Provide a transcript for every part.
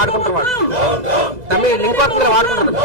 వాడుకుంటున్నాడు. తమిళ link వాడుకుంటున్నాడు.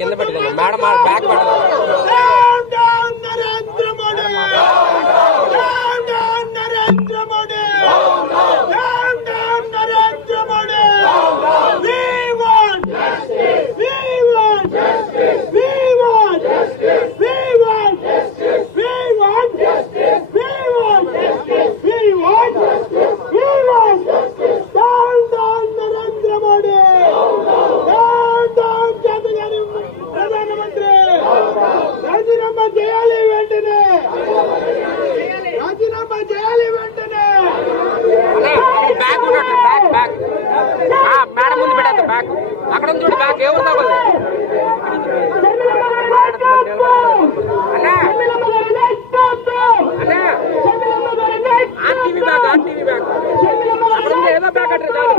కింద పెట్టుకుందాం madam, back madam ముందు పెట్టేద్దాం. బ్యాక్ అక్కడ ఉంది చూడు, బ్యాక్ ఏముందా అన్నా టీవీ బ్యాగ్, టీవీ బ్యాగ్ అక్కడ ఉంది, ఏదో బ్యాగ్ అంటే చాలు.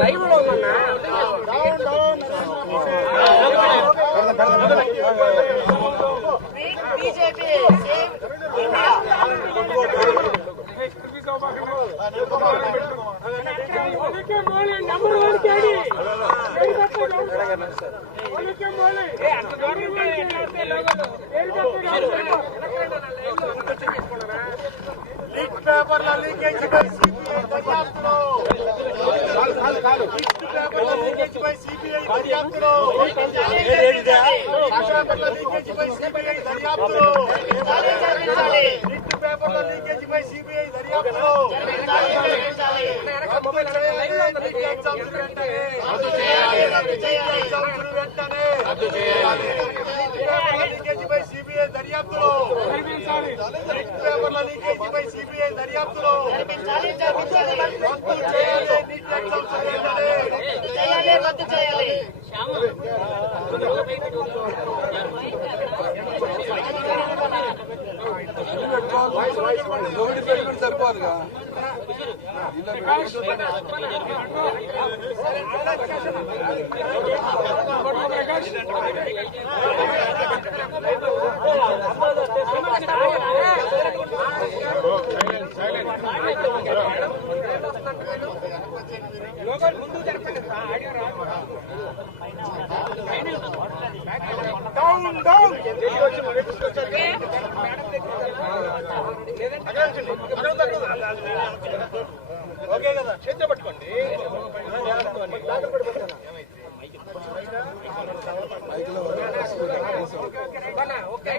లైవ్ లో ఉందన్నా పేపర్ల లీకేజ్ పై సిబిఐ దర్యాప్తులో పేపర్ల లీకేజ్ పై సిబిఐ దర్యాప్తులో పేపర్ల లీకేజ్ పై సిబిఐ దర్యాప్తులో పేపర్ల లీకేజ్ పై సిబిఐ దర్యాప్తులో లీకేజ్ పై సిబిఐ దర్యాప్తులో పేపర్ల లీకేజ్ పై సిబిఐ దర్యాప్తులో రద్దు చేయాలి. సరిపోదుగా ముందు జరపండి, ఆడియో రాదు. ఓకే కదా, చేతిలో పట్టుకోండి. ఓకే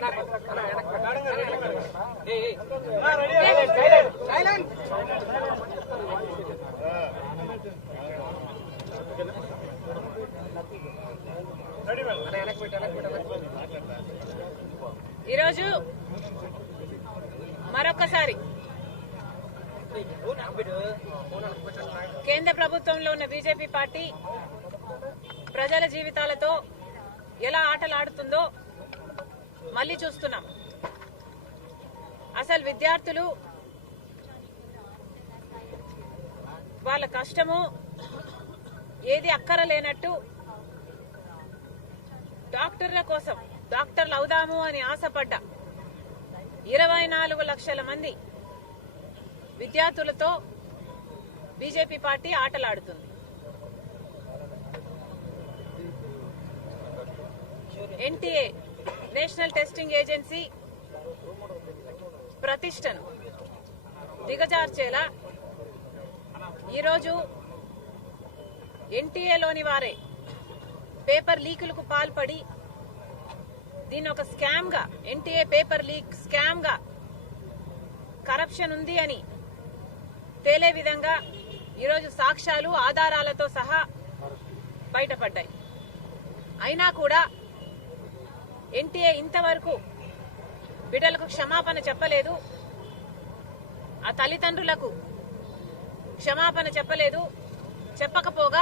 ఈరోజు మరొకసారి కేంద్ర ప్రభుత్వంలో ఉన్న బీజేపీ పార్టీ ప్రజల జీవితాలతో ఎలా ఆటలాడుతుందో మళ్లీ చూస్తున్నాం. అసలు విద్యార్థులు వాళ్ళ కష్టము ఏది అక్కరలేనట్టు డాక్టర్ల కోసం డాక్టర్లు అవుదాము అని ఆశపడ్డ 24 లక్షల మంది విద్యార్థులతో బీజేపీ పార్టీ ఆటలాడుతుంది. ఎన్టీఏ నేషనల్ టెస్టింగ్ ఏజెన్సీ ప్రతిష్టను దిగజార్చేలా ఈరోజు ఎన్టీఏలోని వారే పేపర్ లీకులకు పాల్పడి దీన్ని ఒక స్కామ్ గా, ఎన్టీఏ పేపర్ లీక్ స్కామ్ గా, కరప్షన్ ఉంది అని తేలే విధంగా ఈరోజు సాక్ష్యాలు ఆధారాలతో సహా బయటపడ్డాయి. అయినా కూడా ఎన్టీఏ ఇంతవరకు బిడ్డలకు క్షమాపణ చెప్పలేదు, ఆ తల్లిదండ్రులకు క్షమాపణ చెప్పలేదు. చెప్పకపోగా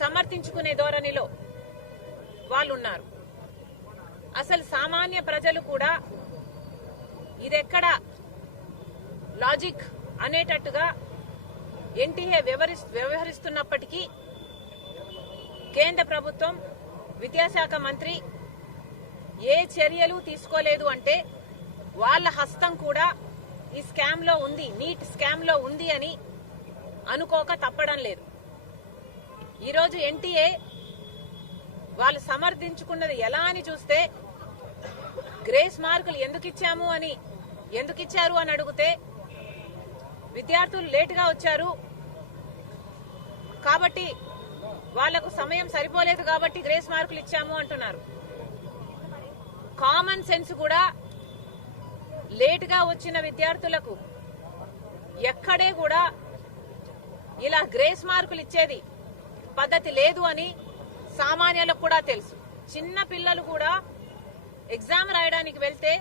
సమర్థించుకునే ధోరణిలో వాళ్ళున్నారు. అసలు సామాన్య ప్రజలు కూడా ఇదెక్కడ లాజిక్ అనేటట్టుగా ఎన్టీఏ వ్యవహరిస్తున్నప్పటికీ కేంద్ర ప్రభుత్వం విద్యాశాఖ మంత్రి ఏ చర్యలు తీసుకోలేదు అంటే వాళ్ళ హస్తం కూడా ఈ స్కామ్ లో ఉంది, నీట్ స్కామ్ లో ఉంది అని అనుకోక తప్పడం లేదు. ఈరోజు ఎన్టీఏ వాళ్ళు సమర్థించుకున్నది ఎలా అని చూస్తే, గ్రేస్ మార్కులు ఎందుకు ఇచ్చారు అని అడిగితే విద్యార్థులు లేటుగా వచ్చారు కాబట్టి వాళ్లకు సమయం సరిపోలేదు కాబట్టి గ్రేస్ మార్కులు ఇచ్చాము అంటున్నారు. కామన్ సెన్స్ కూడా లేటుగా వచ్చిన విద్యార్థులకు ఎక్కడే కూడా ఇలా గ్రేస్ మార్కులు ఇచ్చేది పద్ధతి లేదు అని సామాన్యులకు కూడా తెలుసు. చిన్న పిల్లలు కూడా ఎగ్జామ్ రాయడానికి వెళ్తే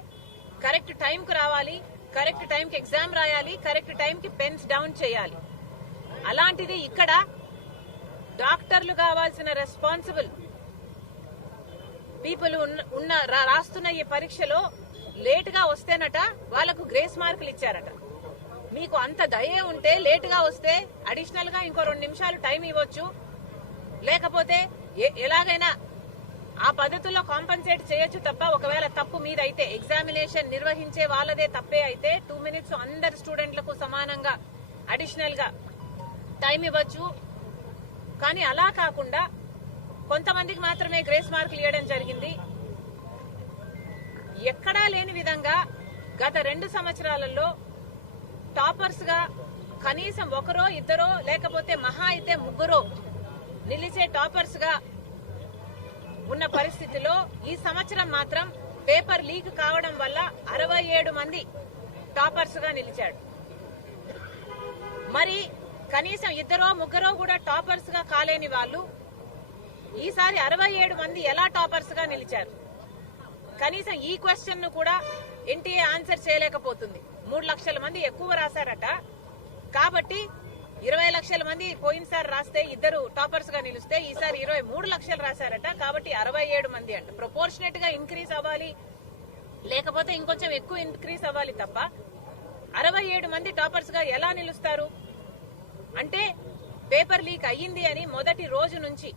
కరెక్ట్ టైంకి రావాలి, కరెక్ట్ టైంకి ఎగ్జామ్ రాయాలి, కరెక్ట్ టైంకి పెన్స్ డౌన్ చేయాలి. అలాంటిది ఇక్కడ డాక్టర్లు కావాల్సిన రెస్పాన్సిబుల్ పీపుల్ రాస్తున్న ఈ పరీక్షలో లేటుగా వస్తేనట వాళ్లకు గ్రేస్ మార్కులు ఇచ్చారట. మీకు అంత దయే ఉంటే లేటుగా వస్తే అడిషనల్ గా ఇంకో 2 నిమిషాలు టైం ఇవ్వచ్చు, లేకపోతే ఎలాగైనా ఆ పద్ధతుల్లో కాంపన్సేట్ చేయొచ్చు తప్ప, ఒకవేళ తప్పు మీద అయితే ఎగ్జామినేషన్ నిర్వహించే వాళ్ళదే తప్పే అయితే 2 మినిట్స్ అందరు స్టూడెంట్లకు సమానంగా అడిషనల్ గా టైం ఇవ్వచ్చు. కానీ అలా కాకుండా కొంతమందికి మాత్రమే గ్రేస్ మార్కులు ఇవ్వడం జరిగింది. ఎక్కడా లేని విధంగా గత 2 సంవత్సరాలలో టాపర్స్ గా కనీసం ఒకరో ఇద్దరో లేకపోతే మహా అయితే ముగ్గురో నిలిచే టాపర్స్ గా ఉన్న పరిస్థితిలో ఈ సంవత్సరం మాత్రం పేపర్ లీక్ కావడం వల్ల 67 మంది టాపర్స్ గా నిలిచాడు. మరి కనీసం ఇద్దరో ముగ్గురో కూడా టాపర్స్ గా కాలేని వాళ్ళు ఈసారి 67 మంది ఎలా టాపర్స్ గా నిలిచారు? కనీసం ఈ క్వశ్చన్ ను కూడా ఎన్టీఏ ఆన్సర్ చేయలేకపోతుంది. 3 లక్షల మంది ఎక్కువ రాశారట కాబట్టి 20 లక్షల మంది పోయినసారి రాస్తే ఇద్దరు టాపర్స్ గా నిలిస్తే ఈసారి 23 లక్షలు రాశారట కాబట్టి 67 మంది అంట. ప్రపోర్షనేట్ గా ఇంక్రీజ్ అవ్వాలి, లేకపోతే ఇంకొంచెం ఎక్కువ ఇంక్రీజ్ అవ్వాలి తప్ప 67 మంది టాపర్స్ గా ఎలా నిలుస్తారు? అంటే పేపర్ లీక్ అయ్యింది అని మొదటి రోజు నుంచి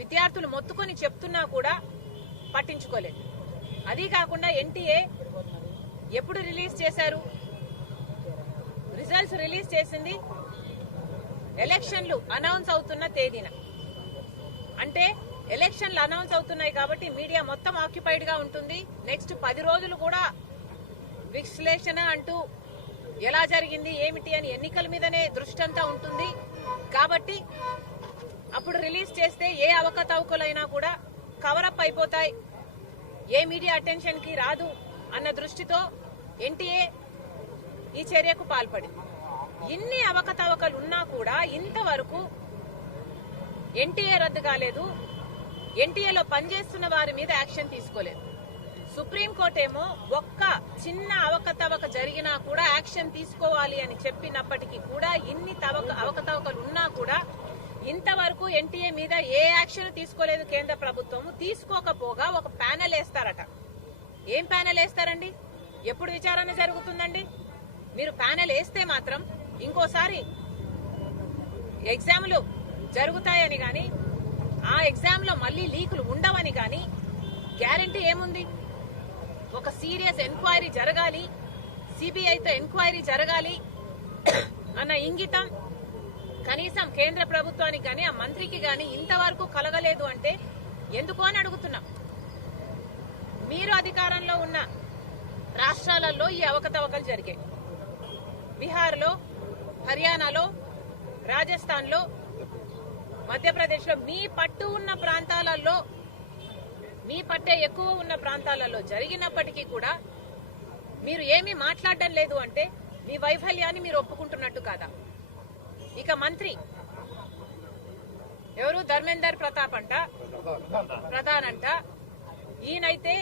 విద్యార్థులు మొత్తుకొని చెప్తున్నా కూడా పట్టించుకోలేదు. అదీ కాకుండా ఎన్టీఏ ఎప్పుడు రిలీజ్ చేశారు? రిజల్ట్స్ రిలీజ్ చేసింది ఎలక్షన్లు అనౌన్స్ అవుతున్న తేదీన. అంటే ఎలక్షన్లు అనౌన్స్ అవుతున్నాయి కాబట్టి మీడియా మొత్తం ఆక్యుపైడ్ గా ఉంటుంది. నెక్స్ట్ 10 రోజులు కూడా విశ్లేషణ అంటూ ఎలా జరిగింది ఏమిటి అని ఎన్నికల మీదనే దృష్టి అంతా ఉంటుంది. కాబట్టి అప్పుడు రిలీజ్ చేస్తే ఏ అవకతవకలైనా కూడా కవరప్ అయిపోతాయి, ఏ మీడియా అటెన్షన్ కి రాదు అన్న దృష్టితో ఎన్టీఏ ఈ చర్యకు పాల్పడింది. ఇన్ని అవకతవకలు ఉన్నా కూడా ఇంతవరకు ఎన్టీఏ రద్దు కాలేదు, ఎన్టీఏలో పనిచేస్తున్న వారి మీద యాక్షన్ తీసుకోలేదు. సుప్రీంకోర్టు ఏమో ఒక్క చిన్న అవకతవక జరిగినా కూడా యాక్షన్ తీసుకోవాలి అని చెప్పినప్పటికీ కూడా ఇన్ని అవకతవకలు ఉన్నా కూడా ఇంతవరకు ఎన్టీఏ మీద ఏ యాక్షన్ తీసుకోలేదు కేంద్ర ప్రభుత్వం. తీసుకోకపోగా ఒక ప్యానెల్ వేస్తారట. ఏం ప్యానెల్ వేస్తారండి? ఎప్పుడు విచారణ జరుగుతుందండి? మీరు ప్యానెల్ వేస్తే మాత్రం ఇంకోసారి ఎగ్జామ్లు జరుగుతాయని గాని ఆ ఎగ్జామ్ లో మళ్లీ లీకులు ఉండవని గాని గ్యారంటీ ఏముంది? ఒక సీరియస్ ఎంక్వైరీ జరగాలి, సిబిఐతో ఎంక్వైరీ జరగాలి అన్న ఇంగితం కనీసం కేంద్ర ప్రభుత్వానికి గాని ఆ మంత్రికి గాని ఇంతవరకు కలగలేదు అంటే ఎందుకు అని అడుగుతున్నాం. మీరు అధికారంలో ఉన్న రాష్ట్రాలలో ఈ అవకతవకలు జరిగాయి. బీహార్లో, హర్యానాలో, రాజస్థాన్లో, మధ్యప్రదేశ్లో మీ పట్టు ఉన్న ప్రాంతాలలో, మీ పట్టే ఎక్కువ ఉన్న ప్రాంతాలలో జరిగినప్పటికీ కూడా మీరు ఏమీ మాట్లాడడం లేదు అంటే మీ వైఫల్యాన్ని మీరు ఒప్పుకుంటున్నట్టు కాదా? ఇక మంత్రి ఎవరు? ధర్మేందర్ ప్రధాన్ అంట. ఈయనైతే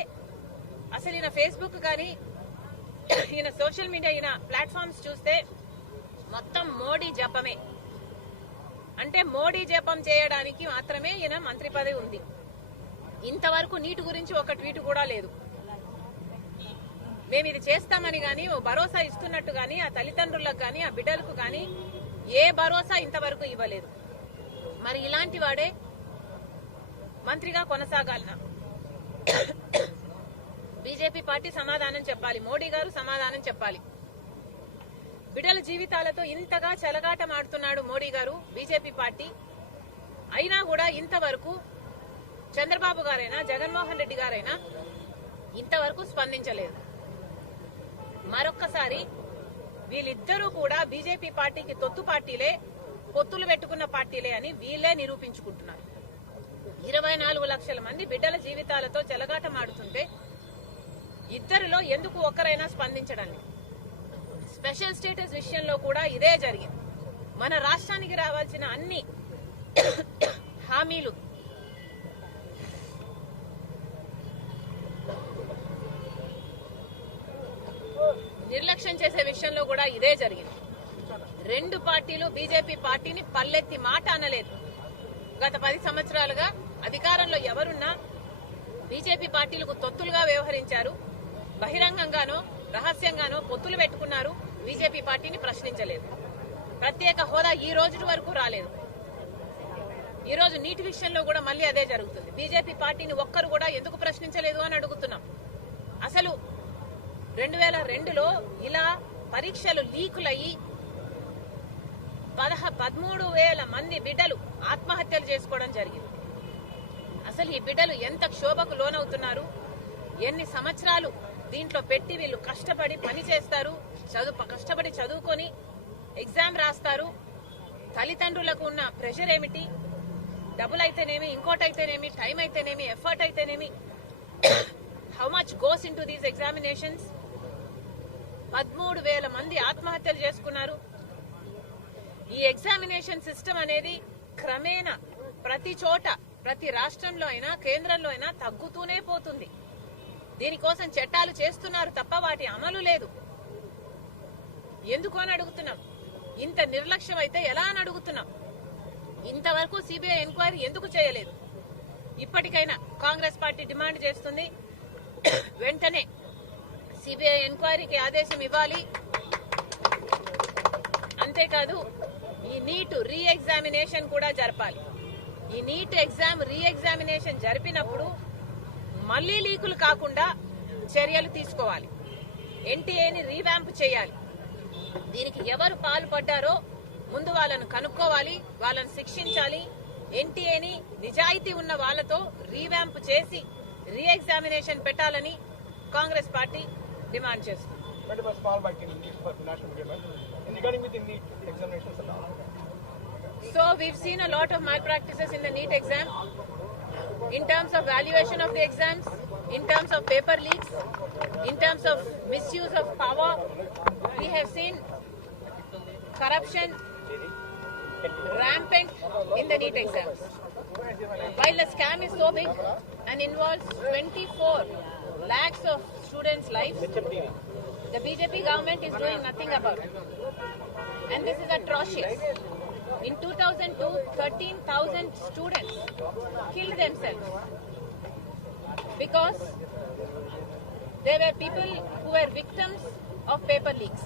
అసలు ఈయన ఫేస్బుక్ కానీ ఈయన సోషల్ మీడియా ఈయన ప్లాట్ఫామ్స్ చూస్తే మొత్తం మోడీ జపమే. అంటే మోడీ జపం చేయడానికి మాత్రమే ఈయన మంత్రి పదవి ఉంది. ఇంతవరకు నీటి గురించి ఒక ట్వీట్ కూడా లేదు. మేము ఇది చేస్తామని గాని ఓ భరోసా ఇస్తున్నట్టు గాని ఆ తల్లిదండ్రులకు గాని ఆ బిడ్డలకు గాని ఏ భరోసా ఇంతవరకు ఇవ్వలేదు. మరి ఇలాంటి వాడే మంత్రిగా కొనసాగాలనా? బీజేపీ పార్టీ సమాధానం చెప్పాలి, మోడీ గారు సమాధానం చెప్పాలి. బిడ్డల జీవితాలతో ఇంతగా చెలగాటమాడుతున్నాడు మోడీ గారు, బీజేపీ పార్టీ. అయినా కూడా ఇంతవరకు చంద్రబాబు గారైనా జగన్మోహన్ రెడ్డి గారైనా ఇంతవరకు స్పందించలేదు. మరొక్కసారి వీళ్ళిద్దరూ కూడా బీజేపీ పార్టీకి తొత్తు పార్టీలే, పొత్తులు పెట్టుకున్న పార్టీలే అని వీళ్లే నిరూపించుకుంటున్నారు. 24 లక్షల మంది బిడ్డల జీవితాలతో చెలగాటమాడుతుంటే ఇద్దరిలో ఎందుకు ఒక్కరైనా స్పందించడం లేదు? స్పెషల్ స్టేటస్ విషయంలో కూడా ఇదే జరిగింది. మన రాష్ట్రానికి రావాల్సిన అన్ని హామీలు నిర్లక్ష్యం చేసే విషయంలో కూడా ఇదే జరిగింది. రెండు పార్టీలు బీజేపీ పార్టీని పల్లెత్తి మాట అనలేదు. గత 10 సంవత్సరాలుగా అధికారంలో ఎవరున్నా బీజేపీ పార్టీలకు తొత్తులుగా వ్యవహరించారు. బహిరంగంగానో రహస్యంగానో పొత్తులు పెట్టుకున్నారు. బీజేపీ పార్టీని ప్రశ్నించలేదు. ప్రత్యేక హోదా ఈ రోజు వరకు రాలేదు. ఈ రోజు నీటి విషయంలో కూడా మళ్లీ అదే జరుగుతుంది. బీజేపీ పార్టీని ఒక్కరు కూడా ఎందుకు ప్రశ్నించలేదు అని అడుగుతున్నాం. అసలు 2002లో ఇలా పరీక్షలు లీకులయ్యి 13,000 మంది బిడ్డలు ఆత్మహత్యలు చేసుకోవడం జరిగింది. అసలు ఈ బిడ్డలు ఎంత క్షోభకు లోనవుతున్నారు? ఎన్ని సంవత్సరాలు దీంట్లో పెట్టి వీళ్ళు కష్టపడి పని చేస్తారు, కష్టపడి చదువుకొని ఎగ్జామ్ రాస్తారు. తల్లిదండ్రులకు ఉన్న ప్రెషర్ ఏమిటి? డబ్బులైతేనేమి, ఇంకోటైతేనేమి, టైం అయితేనేమి, ఎఫర్ట్ అయితేనేమి, how much goes in to these examinations? 13,000 మంది ఆత్మహత్యలు చేసుకున్నారు. ఈ ఎగ్జామినేషన్ సిస్టమ్ అనేది క్రమేణా ప్రతి చోట, ప్రతి రాష్ట్రంలో అయినా కేంద్రంలో అయినా తగ్గుతూనే పోతుంది. దీనికోసం చట్టాలు చేస్తున్నారు తప్ప వాటి అమలు లేదు. ఎందుకు అని అడుగుతున్నాం. ఇంత నిర్లక్ష్యం అయితే ఎలా అని అడుగుతున్నాం. ఇంతవరకు సిబిఐ ఎంక్వైరీ ఎందుకు చేయలేదు? ఇప్పటికైనా కాంగ్రెస్ పార్టీ డిమాండ్ చేస్తుంది, వెంటనే సిబిఐ ఎంక్వైరీకి ఆదేశం ఇవ్వాలి. అంతేకాదు ఈ నీట్ రీ ఎగ్జామినేషన్ కూడా జరపాలి. ఈ నీట్ ఎగ్జామ్ రీ ఎగ్జామినేషన్ జరిపినప్పుడు మళ్లీ లీకులు కాకుండా చర్యలు తీసుకోవాలి. ఎన్టీఏని రీవ్యాంప్ చేయాలి. దీనికి ఎవరు పాల్పడ్డారో ముందు వాళ్ళను కనుక్కోవాలి, వాళ్ళను శిక్షించాలి. ఎన్టీఏని నిజాయితీ ఉన్న వాళ్లతో రీవ్యాంప్ చేసి రీ ఎగ్జామినేషన్ పెట్టాలని కాంగ్రెస్ పార్టీ డిమాండ్ చేస్తుంది. So we've seen a lot of malpractices in the NEET exam, in terms of valuation of the exams, in terms of paper leaks, in terms of misuse of power. We have seen corruption rampant in the NEET exams. While the scam is so big and involves 24 lakhs of students' lives, the BJP government is doing nothing about it. And this is atrocious. In 2002, 13,000 students killed themselves because they were people who were victims of paper leaks.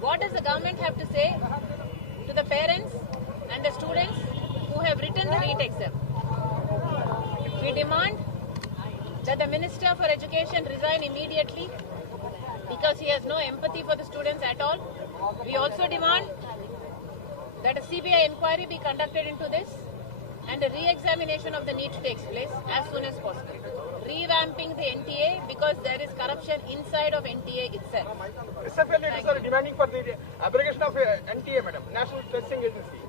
What does the government have to say to the parents and the students who have written the NEET exam? We demand that the Minister for Education resign immediately because he has no empathy for the students at all. We also demand that a CBI inquiry be conducted into this and a re-examination of the NEET takes place as soon as possible. Revamping the NTA because there is corruption inside of NTA itself. SFL leaders are demanding for the abrogation of NTA, madam, National Testing Agency.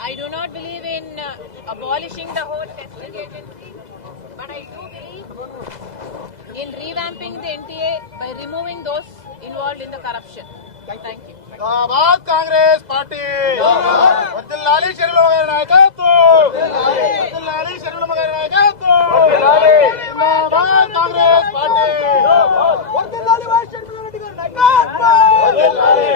I do not believe in abolishing the whole testing agency, but I do believe in revamping the NTA by removing those involved in the corruption. Thank you. Zindabad Congress party వర్ధిల్లాలి షర్మిలమ్మ గారి నాయకత్వం వర్ధిల్లాలి షర్మిలమ్మ గారి నాయకత్వం జిందాబాద్ Congress party వర్ధిల్లాలి why Sharmila Reddy గారి నాయకత్వం వర్ధిల్లాలి